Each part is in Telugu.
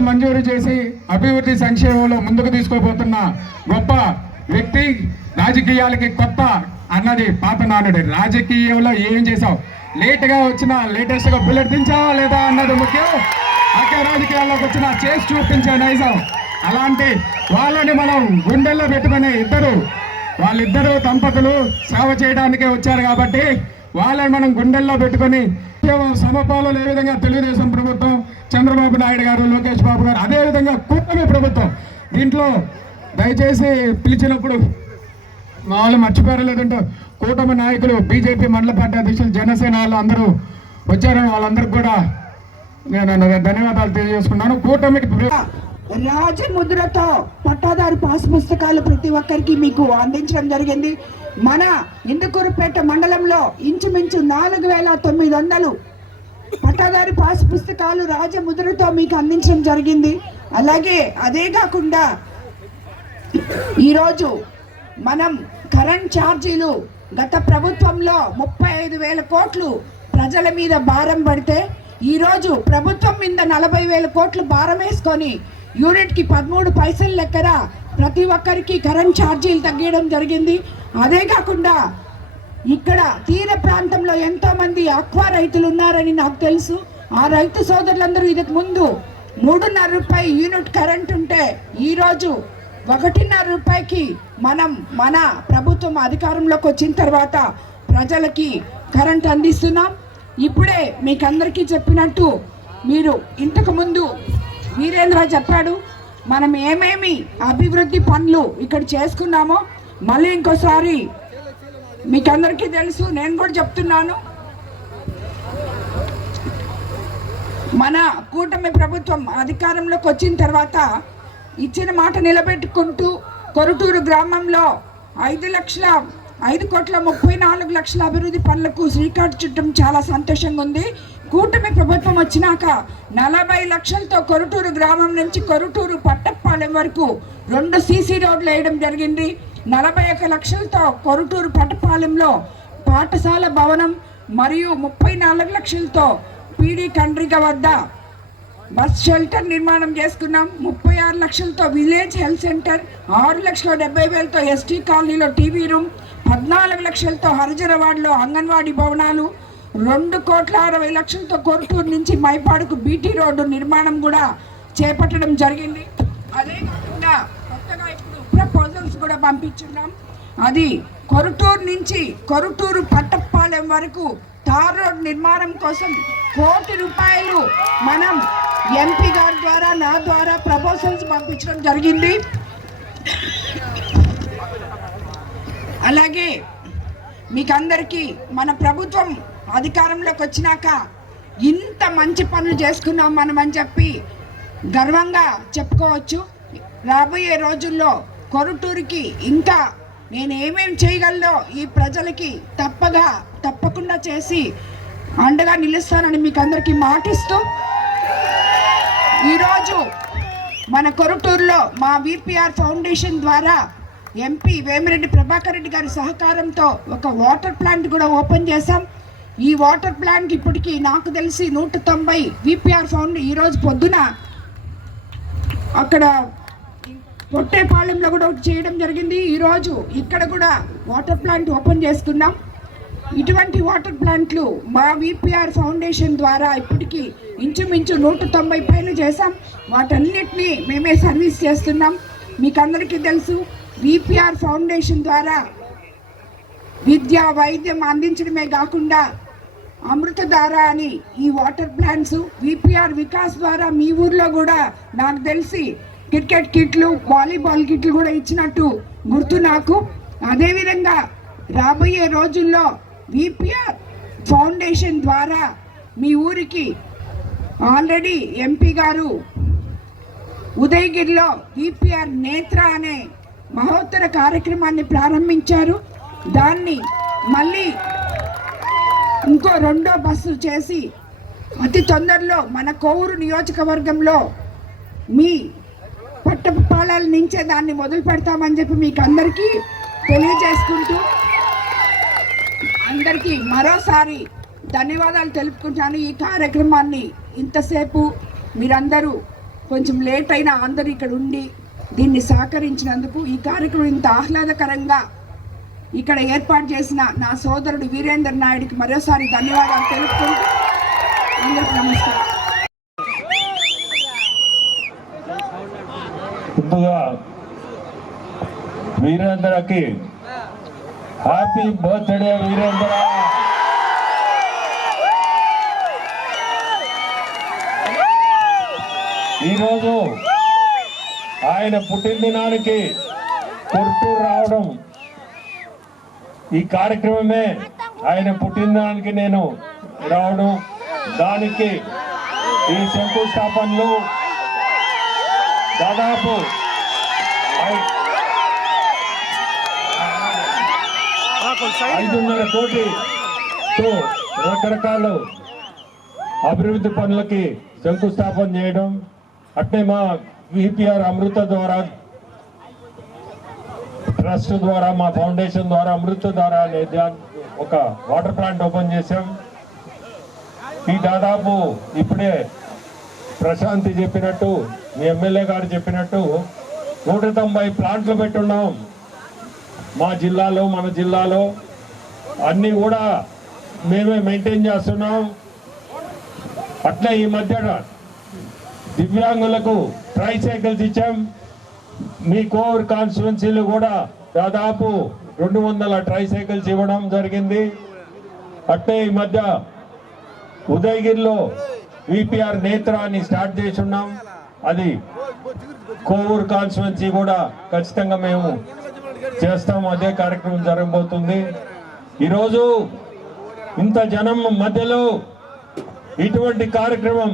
మంజూరు చేసి అభివృద్ధి సంక్షేమంలో ముందుకు తీసుకోబోతున్న గొప్ప వ్యక్తి రాజకీయాలకి కొత్త అన్నది పాత నానుడి. రాజకీయంలో ఏం చేసావు? లేట్గా వచ్చిన లేటెస్ట్గా బుల్లెట్ దించావా లేదా అన్నది ముఖ్యం. అక్కడ రాజకీయాల్లోకి వచ్చిన చేసి చూపించే నైజం. అలాంటి వాళ్ళని మనం గుండెల్లో పెట్టుకునే ఇద్దరు వాళ్ళిద్దరూ దంపతులు సేవ చేయడానికే వచ్చారు కాబట్టి వాళ్ళని మనం గుండెల్లో పెట్టుకొని సమపాలలో ఏ విధంగా తెలుగుదేశం ప్రభుత్వం చంద్రబాబు నాయుడు గారు లోకేష్ బాబు గారు అదే విధంగా కూటమి ప్రభుత్వం. దీంట్లో దయచేసి పిలిచినప్పుడు వాళ్ళు మర్చిపోయారు లేదంటే కూటమి నాయకులు బీజేపీ మండల పార్టీ అధ్యక్షులు జనసేన వాళ్ళు అందరూ వచ్చారని వాళ్ళందరికీ కూడా నేను ధన్యవాదాలు తెలియజేసుకున్నాను కూటమికి రాజముద్రతో పట్టాదారు పాస్ పుస్తకాలు ప్రతి ఒక్కరికి మీకు అందించడం జరిగింది. మన ఇందుకూరుపేట మండలంలో ఇంచుమించు నాలుగు వేల తొమ్మిది వందలు పట్టాదారు పాస్ పుస్తకాలు రాజముద్రతో మీకు అందించడం జరిగింది. అలాగే అదే కాకుండా ఈరోజు మనం కరెంట్ ఛార్జీలు గత ప్రభుత్వంలో ముప్పై ఐదు వేల కోట్లు ప్రజల మీద భారం పడితే ఈరోజు ప్రభుత్వం మీద నలభై వేల కోట్లు భారం వేసుకొని యూనిట్కి పదమూడు పైసలు లెక్కన ప్రతి ఒక్కరికి కరెంట్ ఛార్జీలు తగ్గించడం జరిగింది. అదే కాకుండా ఇక్కడ తీర ప్రాంతంలో ఎంతోమంది అక్వా రైతులు ఉన్నారని నాకు తెలుసు. ఆ రైతు సోదరులందరూ ఇదకు ముందు మూడున్నర రూపాయి యూనిట్ కరెంట్ ఉంటే ఈరోజు ఒకటిన్నర రూపాయికి మనం మన ప్రభుత్వం అధికారంలోకి వచ్చిన తర్వాత ప్రజలకి కరెంట్ అందిస్తున్నాం. ఇప్పుడే మీకందరికీ చెప్పినట్టు మీరు ఇంతకుముందు వీరేంద్ర చెప్పాడు మనం ఏమేమి అభివృద్ధి పనులు ఇక్కడ చేసుకున్నామో మళ్ళీ ఇంకోసారి మీకు అందరికీ తెలుసు నేను కూడా చెప్తున్నాను. మన కూటమి ప్రభుత్వం అధికారంలోకి వచ్చిన తర్వాత ఇచ్చిన మాట నిలబెట్టుకుంటూ కొరుటూరు గ్రామంలో ఐదు లక్షల ఐదు కోట్ల ముప్పై నాలుగు లక్షల అభివృద్ధి పనులకు శ్రీకారు చుట్టం చాలా సంతోషంగా ఉంది. కూటమి ప్రభుత్వం వచ్చినాక నలభై లక్షలతో కొరుటూరు గ్రామం నుంచి కొరుటూరు పట్టపాలెం వరకు రెండు సీసీ రోడ్లు వేయడం జరిగింది. నలభై ఒక లక్షలతో కొరుటూరు పట్టపాలెంలో పాఠశాల భవనం మరియు ముప్పై నాలుగు లక్షలతో పీడీ కండ్రిక వద్ద బస్ షెల్టర్ నిర్మాణం చేసుకున్నాం. ముప్పై ఆరు లక్షలతో విలేజ్ హెల్త్ సెంటర్ ఆరు లక్షల డెబ్బై వేలతో ఎస్టీ కాలనీలో టీవీ రూమ్ పద్నాలుగు లక్షలతో హరిజనవాడలో అంగన్వాడీ భవనాలు రెండు కోట్ల అరవై లక్షలతో కొరుటూరు నుంచి మైపాడుకు బీటీ రోడ్డు నిర్మాణం కూడా చేపట్టడం జరిగింది. అదే కాకుండా కొత్తగా ఇప్పుడు ప్రపోజల్స్ కూడా పంపించున్నాం. అది కొరుటూరు నుంచి కొరుటూరు పట్టపాలెం వరకు తార్ రోడ్ నిర్మాణం కోసం కోటి రూపాయలు మనం ఎంపీ గారి ద్వారా నా ద్వారా ప్రపోజల్స్ పంపించడం జరిగింది. అలాగే మీకందరికీ మన ప్రభుత్వం అధికారంలోకి వచ్చినాక ఇంత మంచి పనులు చేసుకున్నాం మనం అని చెప్పి గర్వంగా చెప్పుకోవచ్చు. రాబోయే రోజుల్లో కొరుటూరుకి ఇంకా నేను ఏమేం చేయగలనో ఈ ప్రజలకి తప్పగా తప్పకుండా చేసి అండగా నిలుస్తానని మీకు అందరికీ మాటిస్తూ ఈరోజు మన కొరుటూరులో మా విపిఆర్ ఫౌండేషన్ ద్వారా ఎంపీ వేమిరెడ్డి ప్రభాకర్ రెడ్డి గారి సహకారంతో ఒక వాటర్ ప్లాంట్ కూడా ఓపెన్ చేశాం. ఈ వాటర్ ప్లాంట్ ఇప్పటికి నాకు తెలిసి నూట తొంభై విపిఆర్ ఫౌండ్ ఈరోజు పొద్దున అక్కడ పొట్టేపాలెంలో కూడా ఒకటి చేయడం జరిగింది. ఈరోజు ఇక్కడ కూడా వాటర్ ప్లాంట్ ఓపెన్ చేస్తున్నాం. ఇటువంటి వాటర్ ప్లాంట్లు మా విపిఆర్ ఫౌండేషన్ ద్వారా ఇప్పటికీ ఇంచుమించు నూట తొంభై పైన చేసాం వాటన్నిటినీ మేమే సర్వీస్ చేస్తున్నాం. మీకు అందరికీ తెలుసు విపిఆర్ ఫౌండేషన్ ద్వారా విద్య వైద్యం అందించడమే కాకుండా అమృతధార అని ఈ వాటర్ ప్లాంట్స్ విపిఆర్ వికాస్ ద్వారా మీ ఊర్లో కూడా నాకు తెలిసి క్రికెట్ కిట్లు వాలీబాల్ కిట్లు కూడా ఇచ్చినట్టు గుర్తు నాకు. అదేవిధంగా రాబోయే రోజుల్లో విపిఆర్ ఫౌండేషన్ ద్వారా మీ ఊరికి ఆల్రెడీ ఎంపీ గారు ఉదయగిరిలో విపిఆర్ నేత్ర అనే మహోత్తర కార్యక్రమాన్ని ప్రారంభించారు. దాన్ని మళ్ళీ ఇంకో రెండో బస్సు చేసి అతి తొందరలో మన కోవూరు నియోజకవర్గంలో మీ పట్టపాలల నుంచే దాన్ని మొదలు పెడతామని చెప్పి మీకు అందరికీ తెలియజేసుకుంటూ అందరికీ మరోసారి ధన్యవాదాలు తెలుపుకుంటాను ఈ కార్యక్రమాన్ని ఇంతసేపు మీరందరూ కొంచెం లేట్ అయినా అందరూ ఇక్కడ ఉండి దీన్ని సహకరించినందుకు ఈ కార్యక్రమం ఇంత ఆహ్లాదకరంగా ఇక్కడ ఏర్పాటు చేసిన నా సోదరుడు వీరేందర్ నాయుడికి మరోసారి ధన్యవాదాలు తెలుపుకుంటూ అందరికీ నమస్కారం. ముందుగా వీరేంద్రకి హ్యాపీ బర్త్డే వీరేంద్ర. ఈరోజు ఆయన పుట్టినదినానికి కొట్టు రావడం ఈ కార్యక్రమమే ఆయన పుట్టినదానికి నేను రావడం దానికి ఈ శంకుస్థాపనలు దాదాపు ఐదున్నర కోటితో రకరకాల అభివృద్ధి పనులకి శంకుస్థాపన చేయడం అట్నే మా విపిఆర్ అమృత ద్వారా ట్రస్ట్ ద్వారా మా ఫౌండేషన్ ద్వారా అమృత ద్వారా అనే ఒక వాటర్ ప్లాంట్ ఓపెన్ చేశాం. ఈ దాదాపు ఇప్పుడే ప్రశాంతి చెప్పినట్టు మీ ఎమ్మెల్యే గారు చెప్పినట్టు నూట తొంభై ప్లాంట్లు పెట్టున్నాం. మా జిల్లాలో మన జిల్లాలో అన్నీ కూడా మేమే మెయింటైన్ చేస్తున్నాం. అట్లే ఈ మధ్య దివ్యాంగులకు ట్రై సైకిల్స్ ఇచ్చాం. మీ కోర్ కాన్స్టిట్యున్సీలు కూడా దాదాపు రెండు వందల ట్రై సైకిల్స్ ఇవ్వడం జరిగింది. అట్టే ఈ మధ్య ఉదయగిరిలో విపిఆర్ నేత్ర అని స్టార్ట్ చేసి ఉన్నాం అది కోవూరు కాన్స్టిట్యున్సీ కూడా ఖచ్చితంగా మేము చేస్తాం. అదే కార్యక్రమం జరగబోతుంది. ఈరోజు ఇంత జనం మధ్యలో ఇటువంటి కార్యక్రమం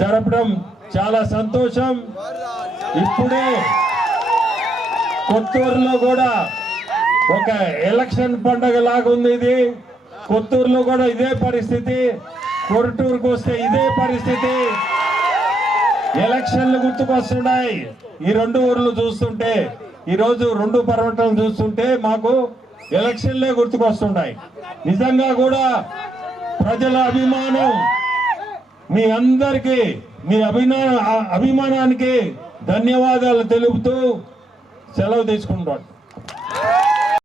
జరపడం చాలా సంతోషం. ఇప్పుడే కొత్తూరులో కూడా ఒక ఎలక్షన్ పండగ లాగా ఉంది ఇది. కొత్తూరులో కూడా ఇదే పరిస్థితి. కొరటూరుకు వస్తే ఇదే పరిస్థితి. ఎలక్షన్లు గుర్తుకొస్తున్నాయి. ఈ రెండు ఊర్లు చూస్తుంటే ఈరోజు రెండు పర్వటాలు చూస్తుంటే మాకు ఎలక్షన్లే గుర్తుకొస్తున్నాయి. నిజంగా కూడా ప్రజల అభిమానం మీ అందరికీ మీ అభినా అభిమానానికి ధన్యవాదాలు తెలుపుతూ సెలవు తీసుకుంటాను